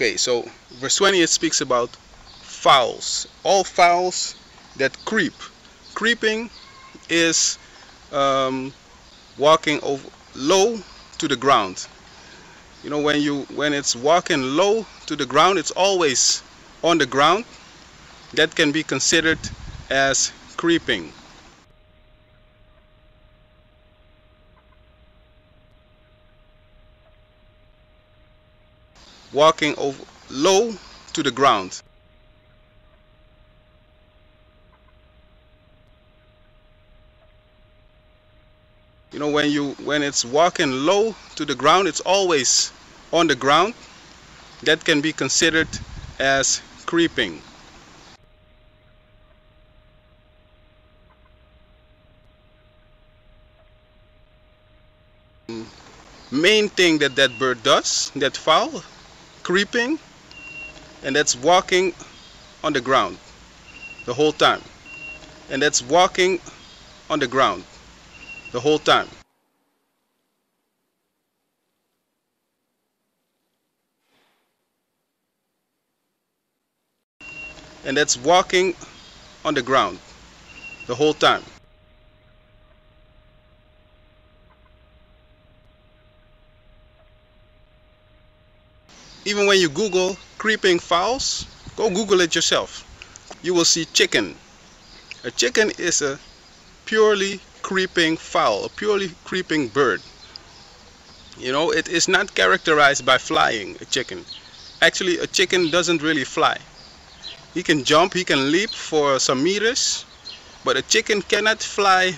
Okay, so verse 20, it speaks about fowls. All fowls that creep. Creeping is walking over low to the ground. You know, when it's walking low to the ground, it's always on the ground. That can be considered as creeping. Walking over low to the ground. You know, when it's walking low to the ground, it's always on the ground. That can be considered as creeping. Main thing that bird does, that fowl, creeping, and that's walking on the ground the whole time. And that's walking on the ground the whole time. And that's walking on the ground the whole time. Even when you Google creeping fowls, go Google it yourself. You will see chicken. A chicken is a purely creeping fowl, a purely creeping bird. You know, it is not characterized by flying, a chicken. Actually, a chicken doesn't really fly. He can jump, he can leap for some meters, but a chicken cannot fly.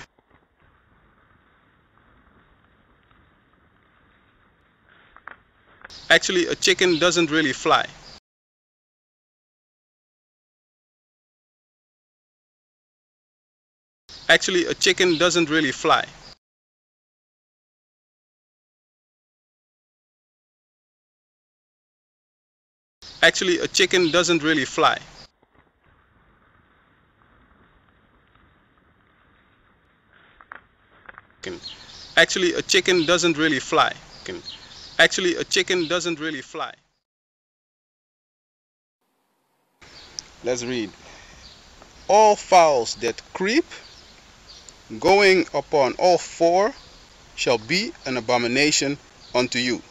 Actually, a chicken doesn't really fly. Actually, a chicken doesn't really fly. Actually, a chicken doesn't really fly. Actually, a chicken doesn't really fly. Actually, a chicken doesn't really fly. Let's read. All fowls that creep, going upon all four, shall be an abomination unto you.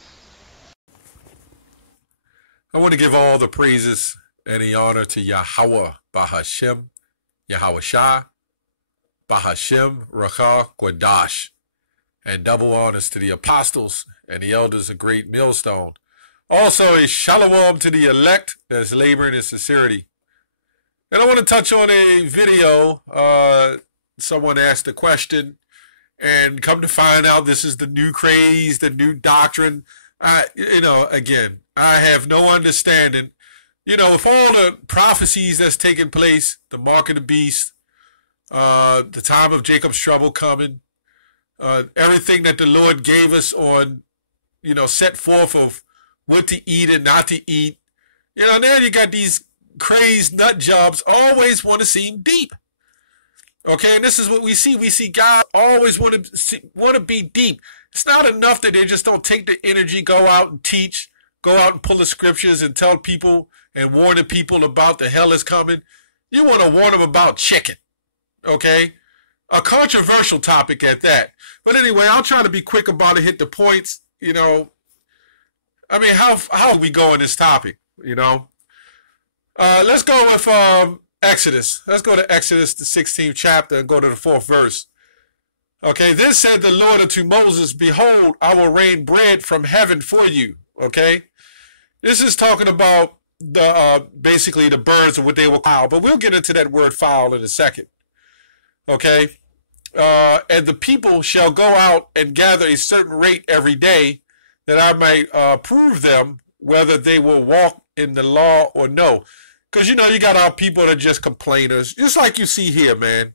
I want to give all the praises and the honor to Yahweh Bahashem, Yahweh Shah, Bahashem, Rakah, Gwadash, and double honors to the apostles and the elders of Great Millstone. Also a shalom to the elect that's laboring in sincerity. And I want to touch on a video. Someone asked a question, and come to find out this is the new craze, the new doctrine. Again, I have no understanding. You know, if all the prophecies that's taking place, the mark of the beast, the time of Jacob's trouble coming, everything that the Lord gave us on, set forth of what to eat and not to eat. Now you got these crazed nut jobs always want to seem deep. Okay, and this is what we see. We see God always want to be deep. It's not enough that they just don't take the energy, go out and teach, go out and pull the scriptures and tell people and warn the people about the hell is coming. You want to warn them about chicken. Okay? A controversial topic at that. But anyway, I'll try to be quick about it, hit the points. How we go on this topic, Let's go with Exodus. Let's go to Exodus, the 16th chapter, and go to the 4th verse. Okay, then said the Lord unto Moses, behold, I will rain bread from heaven for you. Okay, this is talking about the basically the birds and what they will fowl, but we'll get into that word fowl in a second. Okay, and the people shall go out and gather a certain rate every day, that I may prove them whether they will walk in the law or no. Because, you got our people that are just complainers. Just like you see here, man.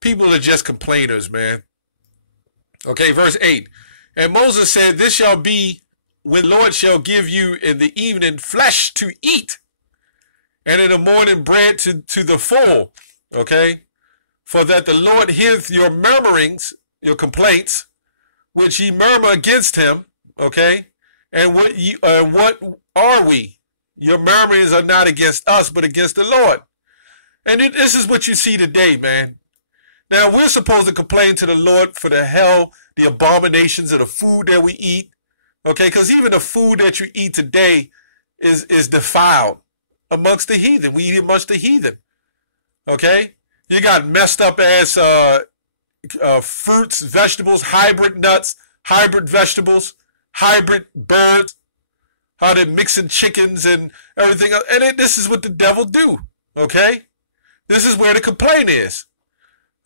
People are just complainers, man. Okay, verse 8. And Moses said, this shall be when the Lord shall give you in the evening flesh to eat, and in the morning bread to the full. Okay? For that the Lord heareth your murmurings, your complaints, which ye murmur against him. Okay? And what are we? Your murmurings are not against us, but against the Lord. And this is what you see today, man. Now, we're supposed to complain to the Lord for the hell, the abominations of the food that we eat. Okay, because even the food that you eat today is defiled amongst the heathen. We eat amongst the heathen. Okay? You got messed up ass fruits, vegetables, hybrid nuts, hybrid vegetables, hybrid birds, how they're mixing chickens and everything else. And this is what the devil do. Okay? This is where the complaint is.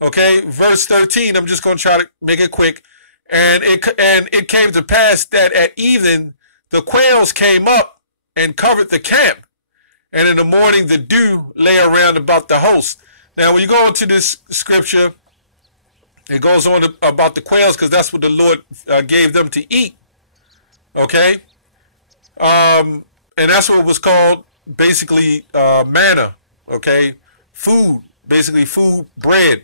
Okay? Verse 13, I'm just going to try to make it quick. And it came to pass that at evening the quails came up and covered the camp. And in the morning the dew lay around about the host. Now, when you go into this scripture, it goes on about the quails because that's what the Lord gave them to eat. Okay? And that's what was called basically manna. Okay? Food. Basically food, bread.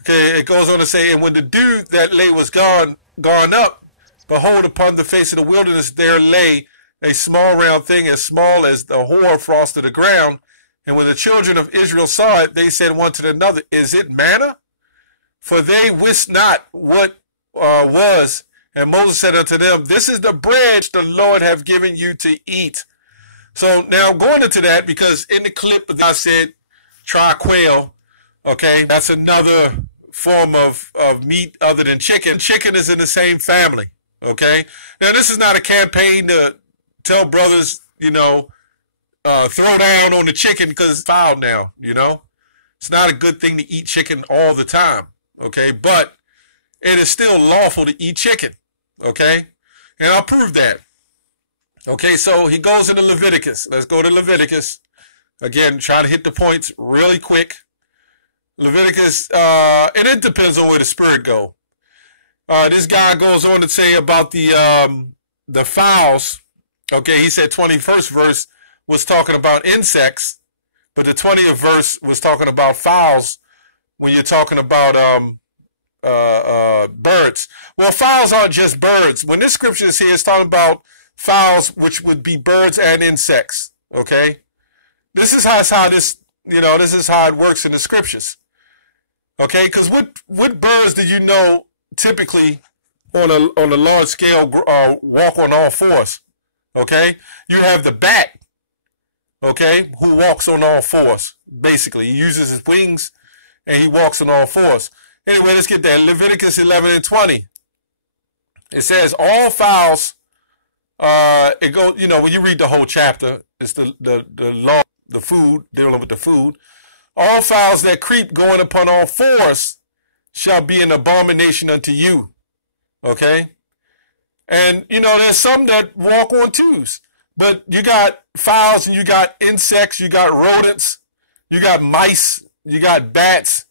Okay? It goes on to say, and when the dew that lay was gone up, behold, upon the face of the wilderness there lay a small round thing as small as the hoar frost of the ground. And when the children of Israel saw it, they said one to another, is it manna? For they wist not what was. And Moses said unto them, this is the bread the Lord have given you to eat. So now going into that, because in the clip I said, try quail. Okay, that's another form of meat other than chicken. Chicken is in the same family. Okay, now this is not a campaign to tell brothers, you know, throw down on the chicken because it's foul now, you know. It's not a good thing to eat chicken all the time, okay? But it is still lawful to eat chicken, okay? And I'll prove that. Okay, so he goes into Leviticus. Let's go to Leviticus. Again, try to hit the points really quick. Leviticus, and it depends on where the spirit go. This guy goes on to say about the fowls. Okay, he said 21st verse was talking about insects, but the 20th verse was talking about fowls when you're talking about birds. Well, fowls aren't just birds. When this scripture is here, it's talking about fowls, which would be birds and insects. Okay, this is how this, you know, this is how it works in the scriptures. Okay, because what birds do you know typically on a large scale walk on all fours? Okay, you have the bat. Okay, who walks on all fours, basically. He uses his wings and he walks on all fours. Anyway, let's get there. Leviticus 11 and 20. It says, all fowls, it goes, you know, when you read the whole chapter, it's the law, the food, dealing with the food. All fowls that creep going upon all fours shall be an abomination unto you. Okay? And, you know, there's some that walk on twos. But you got fowls and you got insects, you got rodents, you got mice, you got bats.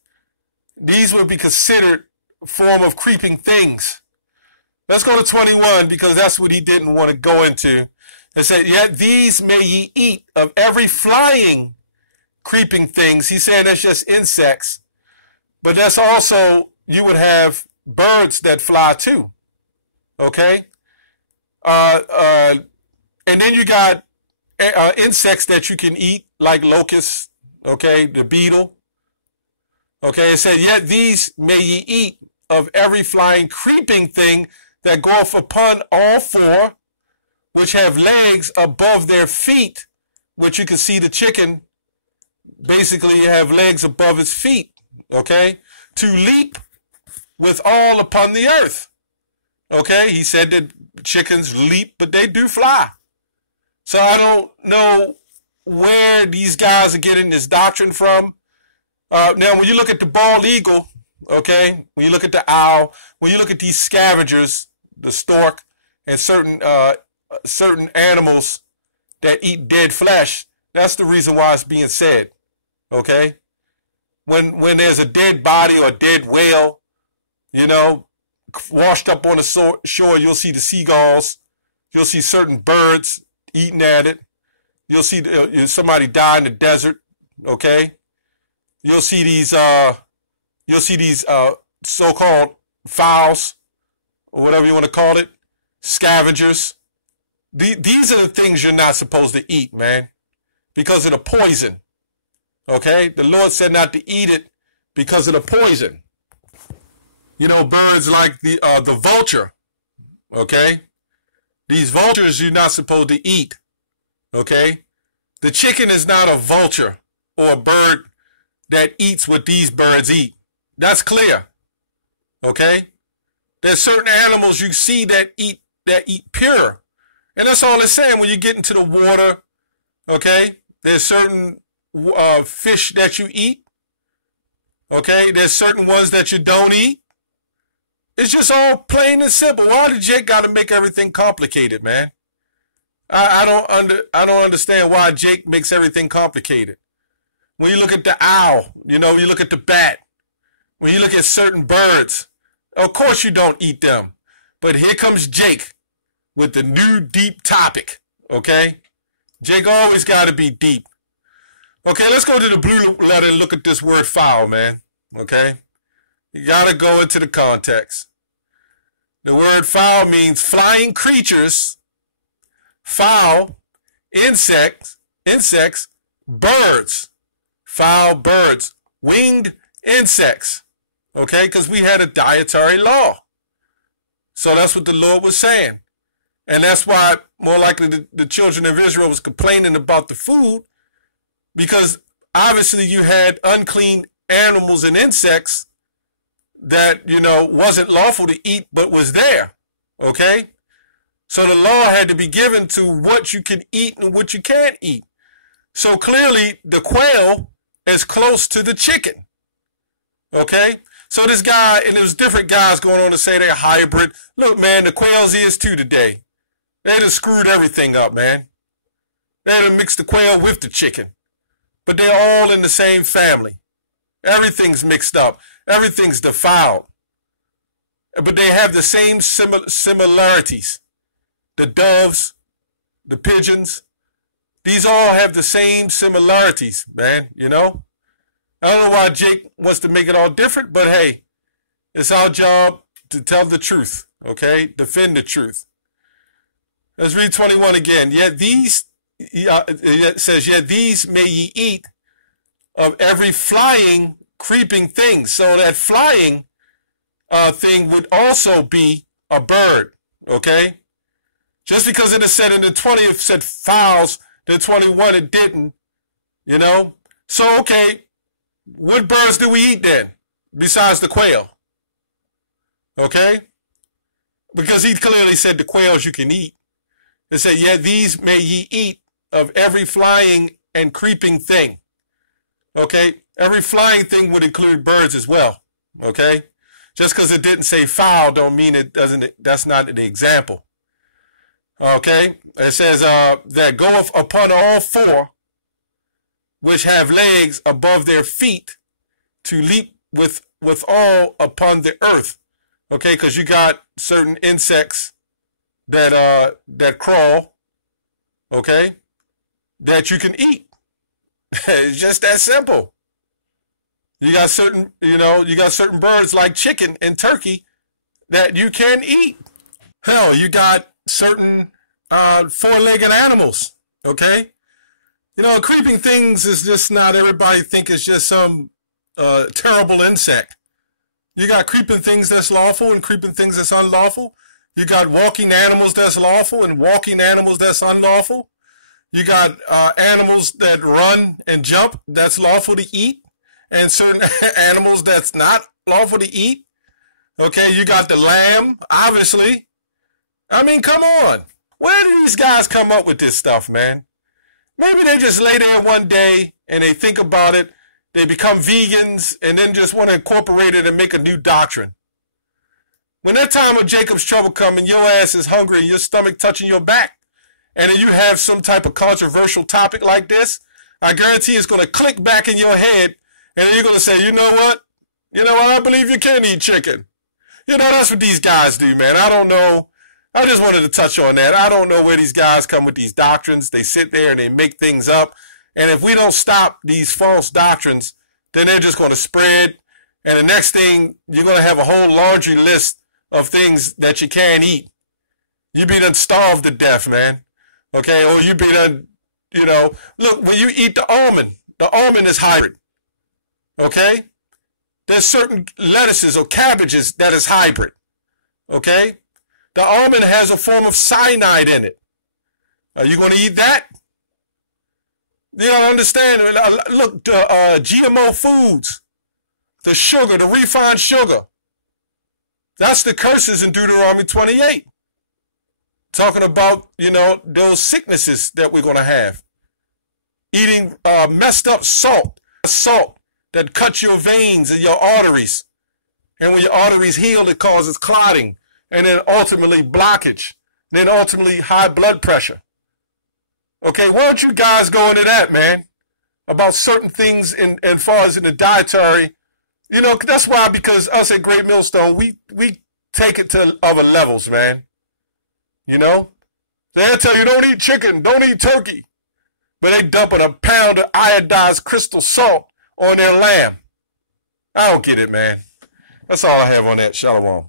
These would be considered a form of creeping things. Let's go to 21 because that's what he didn't want to go into. It said, yet these may ye eat of every flying creeping things. He's saying that's just insects. But that's also, you would have birds that fly too. Okay? And then you got insects that you can eat, like locusts, okay, the beetle. Okay, it said, yet these may ye eat of every flying creeping thing that goeth upon all four, which have legs above their feet, which you can see the chicken basically have legs above its feet, okay, to leap with all upon the earth. Okay, he said that chickens leap, but they do fly. So I don't know where these guys are getting this doctrine from. Now, when you look at the bald eagle, okay, when you look at the owl, when you look at these scavengers, the stork, and certain animals that eat dead flesh, that's the reason why it's being said, okay? When there's a dead body or a dead whale, you know, washed up on the shore, you'll see the seagulls, you'll see certain birds eating at it. You'll see somebody die in the desert. Okay, you'll see these so-called fowls or whatever you want to call it, scavengers. These are the things you're not supposed to eat, man, because of the poison. Okay? The Lord said not to eat it because of the poison. You know, birds like the vulture. Okay? These vultures you're not supposed to eat. Okay? The chicken is not a vulture or a bird that eats what these birds eat. That's clear. Okay? There's certain animals you see that eat pure. And that's all it's saying when you get into the water. Okay? There's certain fish that you eat. Okay? There's certain ones that you don't eat. It's just all plain and simple. Why did Jake got to make everything complicated, man? I don't understand why Jake makes everything complicated. When you look at the owl, you know, you look at the bat, when you look at certain birds, of course you don't eat them. But here comes Jake with the new deep topic, okay? Jake always got to be deep. Okay, let's go to the blue letter and look at this word fowl, man, okay? You got to go into the context. The word fowl means flying creatures, fowl, insects, birds, fowl, birds, winged insects, okay? Because we had a dietary law. So that's what the Lord was saying. And that's why more likely the children of Israel was complaining about the food, because obviously you had unclean animals and insects that, you know, wasn't lawful to eat but was there, okay? So the law had to be given to what you can eat and what you can't eat. So clearly the quail is close to the chicken, okay? So this guy, and there's different guys going on to say they're hybrid. Look, man, the quails is too today. They done screwed everything up, man. They done mixed the quail with the chicken. But they're all in the same family. Everything's mixed up. Everything's defiled. But they have the same similarities. The doves, the pigeons, these all have the same similarities, man, you know? I don't know why Jake wants to make it all different, but hey, it's our job to tell the truth, okay? Defend the truth. Let's read 21 again. Yet these, it says, yet these may ye eat of every flying, creeping thing. So that flying thing would also be a bird, okay? Just because it is said in the 20th said fowls, the 21 it didn't, you know? So, okay, what birds do we eat then, besides the quail? Okay? Because he clearly said the quails you can eat. It said, yet these may ye eat of every flying and creeping thing. Okay? Every flying thing would include birds as well. Okay? Just because it didn't say fowl don't mean it doesn't, that's not the example. Okay? It says, that goeth upon all four, which have legs above their feet, to leap with all upon the earth. Okay? Because you got certain insects that crawl, okay, that you can eat. It's just that simple. You got certain, you know, you got certain birds like chicken and turkey that you can eat. Hell, you got certain four-legged animals, okay? You know, creeping things is just not everybody think it's just some terrible insect. You got creeping things that's lawful and creeping things that's unlawful. You got walking animals that's lawful and walking animals that's unlawful. You got animals that run and jump that's lawful to eat, and certain animals that's not lawful to eat. Okay, you got the lamb, obviously. I mean, come on. Where do these guys come up with this stuff, man? Maybe they just lay there one day and they think about it. They become vegans and then just want to incorporate it and make a new doctrine. When that time of Jacob's trouble comes and your ass is hungry and your stomach touching your back, and then you have some type of controversial topic like this, I guarantee it's going to click back in your head, and then you're going to say, you know what? I believe you can eat chicken. You know, that's what these guys do, man. I don't know. I just wanted to touch on that. I don't know where these guys come with these doctrines. They sit there and they make things up. And if we don't stop these false doctrines, then they're just going to spread. And the next thing, you're going to have a whole laundry list of things that you can't eat. You be done starved to death, man. Okay, or you be done, you know. Look, when you eat the almond is hybrid. Okay? There's certain lettuces or cabbages that is hybrid. Okay? The almond has a form of cyanide in it. Are you going to eat that? You don't understand. Look, the GMO foods, the sugar, the refined sugar. That's the curses in Deuteronomy 28. Talking about, you know, those sicknesses that we're going to have. Eating messed up salt that cuts your veins and your arteries. And when your arteries heal, it causes clotting. And then ultimately blockage. Then ultimately high blood pressure. Okay, why don't you guys go into that, man? About certain things as far as in the dietary. You know, that's why, because us at Great Millstone, we take it to other levels, man. You know? They'll tell you, don't eat chicken, don't eat turkey. But they dumping a pound of iodized crystal salt on their lamb. I don't get it, man. That's all I have on that. Shalom.